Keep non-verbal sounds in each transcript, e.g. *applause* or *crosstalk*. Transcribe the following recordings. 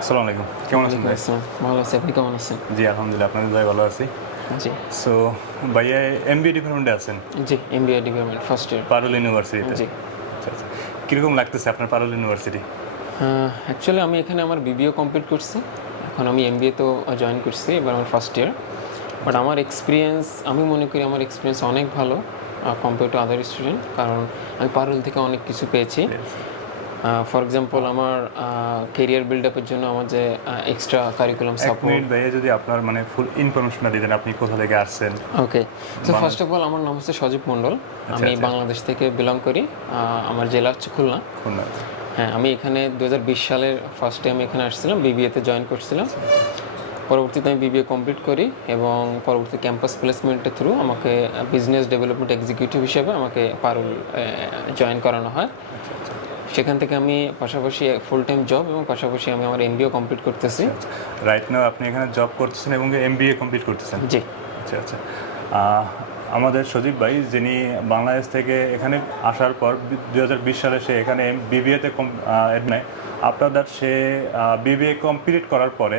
আসসালামু আলাইকুম। কেমন আছেন ভালো আছি আপনি কেমন আছেন? জি আলহামদুলিল্লাহ আপনাদের ভাই ভালো আছি। জি। সো ভাইয়া এমবিএ ডিপার্টমেন্টে আছেন? জি MBA department first year Parul ইউনিভার্সিটিতে জি। আচ্ছা আচ্ছা। কীরকম লাগতেছে আপনার পারুল ইউনিভার্সিটি অ্যাকচুয়ালি আমি এখানে আমার বিবিও কমপ্লিট করছি। এখন আমি এমবিএ তো জয়েন করছি এবার আমার ফার্স্ট ইয়ার বাট আমার এক্সপিরিয়েন্স আমি মনে করি আমার এক্সপিরিয়েন্স অনেক ভালো কম্পেয়ার টু আদার স্টুডেন্ট কারণ আমি পারুল থেকে অনেক কিছু পেয়েছি। ফর এক্সাম্পল আমার কেরিয়ার বিল্ড আপের জন্য আমার যে এক্সট্রা কারিকুলাম সাপোর্ট ভাইয়া যদি আপনার মানে ফুল ইনফরমেশনটা দিতেন আপনি কোথা থেকে আসছেন? ওকে তো ফার্স্ট অফ অল আমার নাম হচ্ছে সজীব মণ্ডল। আমি বাংলাদেশ থেকে বিলং করি। আমার জেলা হচ্ছে খুলনা। খুলনা। হ্যাঁ আমি এখানে দু হাজার বিশ সালের ফার্স্ট টাইম এখানে আসছিলাম বিবিএতে জয়েন করছিলাম। পরবর্তীতে আমি বিবিএ কমপ্লিট করি এবং পরবর্তী ক্যাম্পাস প্লেসমেন্টের থ্রু আমাকে বিজনেস ডেভেলপমেন্ট এক্সিকিউটিভ হিসেবে আমাকে পারুল জয়েন করানো হয়। সেখান থেকে আমি পাশাপাশি ফুল টাইম জব এবং পাশাপাশি আমি আমার এমবিও কমপ্লিট করতেছি। রাইট নাও আপনি এখানে জব করতেছেন এবং এমবিএ কমপ্লিট করতেছেন? জি। আচ্ছা আচ্ছা। আমাদের সজীব ভাই যিনি বাংলাদেশ থেকে এখানে আসার পর দু হাজার বিশ সালে সে এখানে বিবিএতে নেয় আপনাদের সে বিবিএ কমপ্লিট করার পরে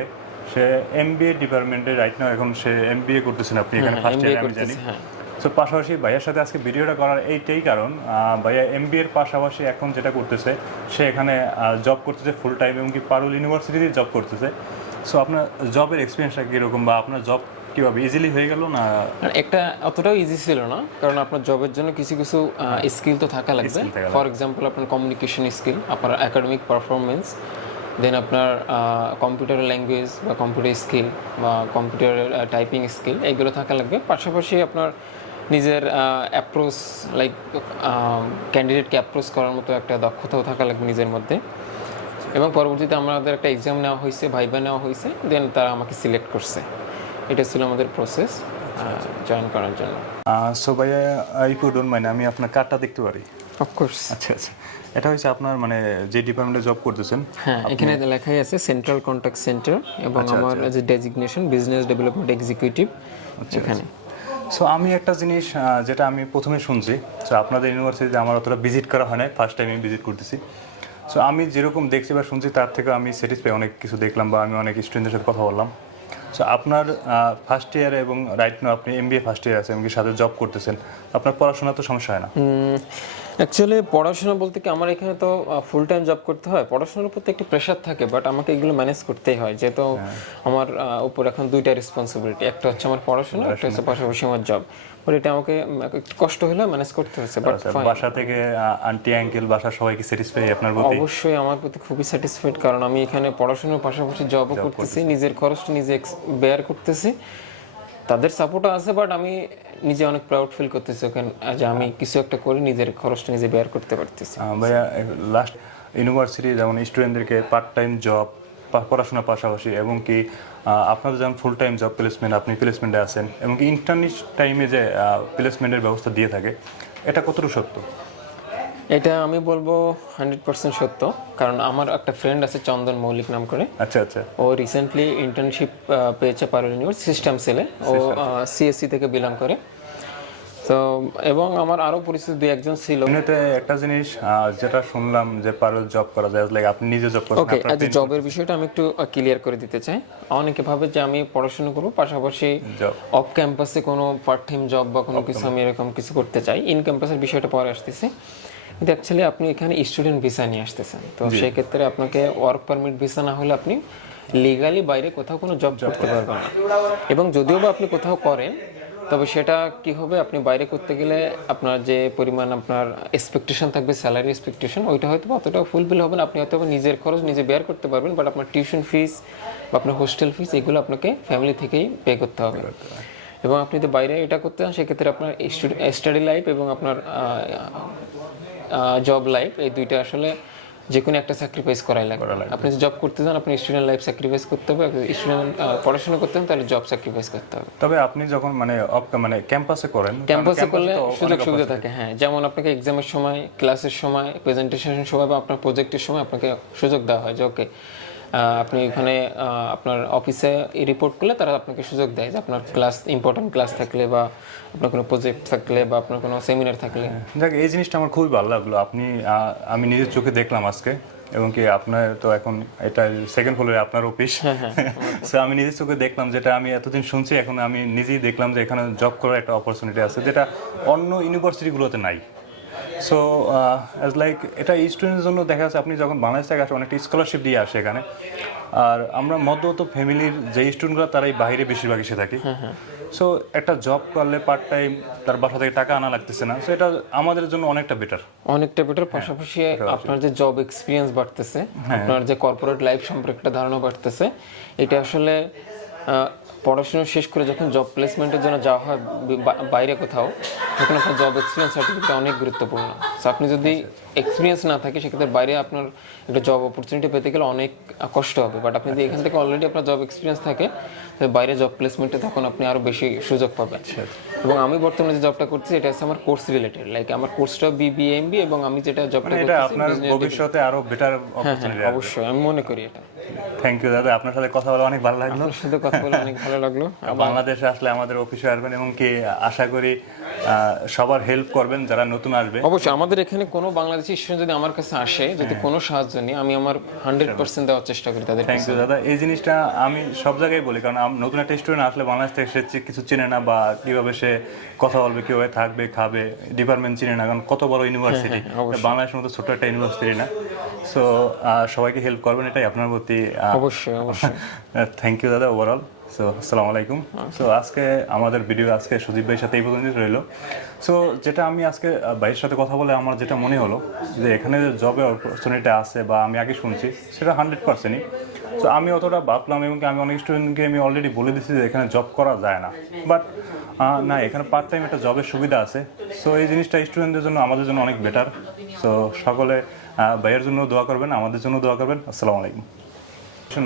সে এমবিএ ডিপার্টমেন্টে রাইট নাও এখন সে এমবিএ করতেছেন আপনি এখানে ফার্স্ট এমবিএ ইয়ারে আমি জানি। হ্যাঁ। সো পাশাপাশি ভাইয়ার সাথে আজকে ভিডিওটা করার এইটাই কারণ ভাইয়া এমবিএ এর পাশাপাশি এখন যেটা করতেছে সে এখানে জব করতেছে ফুল টাইম এবং কি পারুল ইউনিভার্সিটিতে জব করতেছে। সো আপনার জবের এক্সপিরিয়েন্সটা কীরকম বা আপনার জব কীভাবে ইজিলি হয়ে গেল না? একটা অতটাও ইজি ছিল না কারণ আপনার জবের জন্য কিছু কিছু স্কিল তো থাকা লাগবে। ফর এক্সাম্পল আপনার কমিউনিকেশন স্কিল আপনার একাডেমিক পারফরমেন্স দেন আপনার কম্পিউটার ল্যাঙ্গুয়েজ বা কম্পিউটার স্কিল বা কম্পিউটার টাইপিং স্কিল এগুলো থাকা লাগবে। পাশাপাশি আপনার নিজের অ্যাপ্রোচ লাইক ক্যান্ডিডেটকে অ্যাপ্রোচ করার মতো একটা দক্ষতাও থাকা লাগবে নিজের মধ্যে। এবং পরবর্তীতে আমাদের একটা এক্সাম নেওয়া হয়েছে ভাইবা নেওয়া হয়েছে দেন তারা আমাকে সিলেক্ট করছে। এটা ছিল আমাদের প্রসেস জয়েন করার জন্য। সো ভাইয়া ইফ ইউ ডোন্ট মাইন্ড আমি আপনার কার্ডটা দেখতে পারি। অফকোর্স আচ্ছা আচ্ছা। এটা হচ্ছে আপনার মানে যে ডিপার্টমেন্টে জব করতেছেন হ্যাঁ এখানে লেখাই আছে সেন্ট্রাল কন্ট্যাক্ট সেন্টার এবং আমার যে ডেজিগনেশন বিজনেস ডেভেলপমেন্ট এক্সিকিউটিভ এখানে। সো আমি একটা জিনিস যেটা আমি প্রথমে শুনছি সো আপনাদের ইউনিভার্সিটিতে আমার অতটা ভিজিট করা হয় না ফার্স্ট টাইম আমি ভিজিট করতেছি। সো আমি যেরকম দেখছি বা শুনছি তার থেকে আমি স্যাটিসফাই অনেক কিছু দেখলাম বা আমি অনেক স্টুডেন্টের সাথে কথা বললাম। সো আপনার ফার্স্ট ইয়ার এবং রাইট নো আপনি M B A first year আছে কি সাথে জব করতেছেন। আপনার পড়াশোনা তো সমস্যা হয় না। অ্যাকচুয়ালি পড়াশোনা বলতে কি আমার এখানে তো ফুল টাইম জব করতে হয়। পড়াশোনার প্রতি একটি প্রেশার থাকে বাট আমাকে এগুলো ম্যানেজ করতেই হয়। যেহেতু আমার উপর এখন দুইটা রেসপন্সিবিলিটি একটা হচ্ছে আমার পড়াশোনা একটা হচ্ছে পাশাপাশি আমার জব বাট এটা আমাকে একটু কষ্ট হলেও ম্যানেজ করতে হচ্ছে বাট আচ্ছা, বাসা থেকে আন্টি আঙ্কেল বাসার সবাইকে স্যাটিসফাই আপনার প্রতি? অবশ্যই আমার প্রতি খুবই স্যাটিসফাইড কারণ আমি এখানে পড়াশোনার পাশাপাশি জবও করতেছি নিজের খরচটা নিজে বেয়ার করতেছি। তাদের সাপোর্টও আছে বাট আমি নিজে অনেক প্রাউড ফিল করতেছি ওখানে যে আমি কিছু একটা করে, নিজের খরচটা নিজে বেয়ার করতে পারতেছি। ভাইয়া লাস্ট ইউনিভার্সিটি যেমন স্টুডেন্টদেরকে পার্ট টাইম জব পড়াশোনার পাশাপাশি, এবং কি আপনাদের যেমন ফুল টাইম জব প্লেসমেন্ট আপনি প্লেসমেন্টে আছেন, এবং কি ইন্টার্নিশ টাইমে যে প্লেসমেন্টের ব্যবস্থা দিয়ে থাকে, এটা কতটুকু সত্য? এটা আমি বলব হান্ড্রেড পার্সেন্ট সত্য কারণ আমার একটা ফ্রেন্ড আছে চন্দন মৌলিক নাম করে। আচ্ছা আচ্ছা। ও রিসেন্টলি ইন্টার্নশিপ পেয়েছে পারুল ইউনিভার্সিটি সিস্টেম সেলে ও সিএসসি থেকে বিলং করে। তো এবং আমার আরও পরিচিত দুই একজন ছিল। এমনিতে একটা জিনিস যেটা শুনলাম যে পারল জব করা যায় লাইক আপনি নিজে জব করেন ওকে আজ জবের বিষয়টা আমি একটু ক্লিয়ার করে দিতে চাই। অনেকে ভাবে যে আমি পড়াশোনা করব পাশাপাশি অফ ক্যাম্পাসে কোনো পার্ট টাইম জব বা কোনো কিছু আমি এরকম কিছু করতে চাই। ইন ক্যাম্পাসের বিষয়টা পরে আসতেছে। কিন্তু অ্যাকচুয়ালি আপনি এখানে স্টুডেন্ট ভিসা নিয়ে আসতেছেন। তো সেই ক্ষেত্রে আপনাকে ওয়ার্ক পারমিট ভিসা না হলে আপনি লিগালি বাইরে কোথাও কোনো জব করতে পারবেন না। এবং যদিও বা আপনি কোথাও করেন তবে সেটা কি হবে? আপনি বাইরে করতে গেলে আপনার যে পরিমাণ আপনার এক্সপেকটেশন থাকবে স্যালারি এক্সপেকটেশন ওইটা হয়তো অতটা ফুলফিল হবে না। আপনি হয়তো নিজের খরচ নিজে বেয়ার করতে পারবেন বাট আপনার টিউশন ফিস বা আপনার হোস্টেল ফিস এগুলো আপনাকে ফ্যামিলি থেকেই পে করতে হবে। এবং আপনি যদি বাইরে এটা করতে চান সেক্ষেত্রে আপনার স্টাডি লাইফ এবং আপনার জব লাইফ এই দুইটা আসলে যে কোনো একটা স্যাক্রিফাইস করাই লাগে আপনি জব করতে চান আপনি স্টুডেন্ট লাইফ স্যাক্রিফাইস করতে হবে স্টুডেন্ট পড়াশোনা করতে চান তাহলে জব স্যাক্রিফাইস করতে হবে। তবে আপনি যখন মানে মানে ক্যাম্পাসে করেন ক্যাম্পাসে করলে সুযোগ সুবিধা থাকে হ্যাঁ। যেমন আপনাকে এক্সামের সময় ক্লাসের সময় প্রেজেন্টেশনের সময় বা আপনার প্রজেক্টের সময় আপনাকে সুযোগ দেওয়া হয় যে ওকে আপনি এখানে আপনার অফিসে রিপোর্ট করলে তারা আপনাকে সুযোগ দেয় যে আপনার ক্লাস ইম্পর্টেন্ট ক্লাস থাকলে বা আপনার কোনো প্রজেক্ট থাকলে বা আপনার কোনো সেমিনার থাকলে। দেখ এই জিনিসটা আমার খুবই ভালো লাগল। আপনি আমি নিজের চোখে দেখলাম আজকে এবং কি আপনার তো এখন এটা সেকেন্ড ফ্লোরে আপনার অফিস সো *laughs* আমি নিজের চোখে দেখলাম যেটা আমি এতদিন শুনছি এখন আমি নিজেই দেখলাম যে এখানে জব করার একটা অপরচুনিটি আছে যেটা অন্য ইউনিভার্সিটিগুলোতে নাই। সো অ্যাজ লাইক এটা স্টুডেন্টের জন্য দেখা যাচ্ছে আপনি যখন বাংলাদেশ থেকে আসে অনেকটা স্কলারশিপ দিয়ে আসে এখানে। আর আমরা মধ্যবিত্ত ফ্যামিলির যে স্টুডেন্টগুলো তারাই বাইরে বেশিরভাগ এসে থাকি। সো একটা জব করলে পার্ট টাইম তার বাসা থেকে টাকা আনা লাগতেছে না। সো এটা আমাদের জন্য অনেকটা বেটার অনেকটা বেটার পাশাপাশি আপনার যে জব এক্সপিরিয়েন্স বাড়তেছে আপনার যে কর্পোরেট লাইফ সম্পর্কে একটা ধারণা বাড়তেছে এটা আসলে পড়াশোনা শেষ করে যখন জব প্লেসমেন্টের জন্য যাওয়া হয় বাইরে কোথাও তখন আপনার জব এক্সপিরিয়েন্স সার্টিফিকেট অনেক গুরুত্বপূর্ণ। সো আপনি যদি এক্সপিরিয়েন্স না থাকে সেক্ষেত্রে বাইরে আপনার একটা জব অপরচুনিটি পেতে গেলে অনেক কষ্ট হবে। বাট আপনি যদি এখান থেকে অলরেডি আপনার জব এক্সপিরিয়েন্স থাকে বাইরে জব প্লেসমেন্টে তখন আপনি আরও বেশি সুযোগ পাবেন। এবং আমি বর্তমানে যে জবটা করছি এটা হচ্ছে আমার কোর্স রিলেটেড লাইক আমার কোর্সটা বিবিএমবি এবং আমি যেটা জবটা মানে আপনার ভবিষ্যতে আরও বেটার অপরচুনিটি অবশ্যই আমি মনে করি এটা। থ্যাংক ইউ দাদা। আপনার সাথে কথা বলে অনেক ভালো লাগল। আপনার সাথে কথা বলে অনেক ভালো লাগল। *laughs* বাংলাদেশে আসলে আমাদের অফিসে আসবেন এবং কি আশা করি সবার হেল্প করবেন যারা নতুন আসবে। অবশ্যই আমাদের এখানে কোনো বাংলাদেশি স্টুডেন্ট যদি আমার কাছে আসে যদি কোনো সাহায্য নেই আমি আমার হান্ড্রেড পার্সেন্ট দেওয়ার চেষ্টা করি তাদের থ্যাংক ইউ দাদা। এই জিনিসটা আমি সব জায়গায় বলি কারণ নতুন একটা স্টুডেন্ট আসলে বাংলাদেশ থেকে সে কিছু চিনে না বা কীভাবে সে কথা বলবে কীভাবে থাকবে খাবে ডিপার্টমেন্ট চিনে না কারণ কত বড় ইউনিভার্সিটি বাংলাদেশের মতো ছোট্ট একটা ইউনিভার্সিটি না। সো সবাইকে হেল্প করবেন এটাই আপনার প্রতি। অবশ্যই অবশ্যই। *laughs* থ্যাংক ইউ দাদা ওভারঅল সো আসসালামু আলাইকুম। সো আজকে আমাদের ভিডিও আজকে সুদীপ ভাইয়ের সাথে এই পর্যন্ত রইল। সো যেটা আমি আজকে ভাইয়ের সাথে কথা বলে আমার যেটা মনে হলো যে এখানে যে জবের অপরচুনিটি আছে বা আমি আগে শুনছি সেটা হান্ড্রেড পার্সেন্টই তো আমি অতটা ভাবলাম এবং কি আমি অনেক স্টুডেন্টকে আমি অলরেডি বলে দিচ্ছি যে এখানে জব করা যায় না। বাট না এখানে পার্ট টাইম একটা জবের সুবিধা আছে। সো এই জিনিসটা স্টুডেন্টদের জন্য আমাদের জন্য অনেক বেটার সো সকলে ভাইয়ের জন্য দোয়া করবেন আমাদের জন্য দোয়া করবেন। আসসালামু আলাইকুম।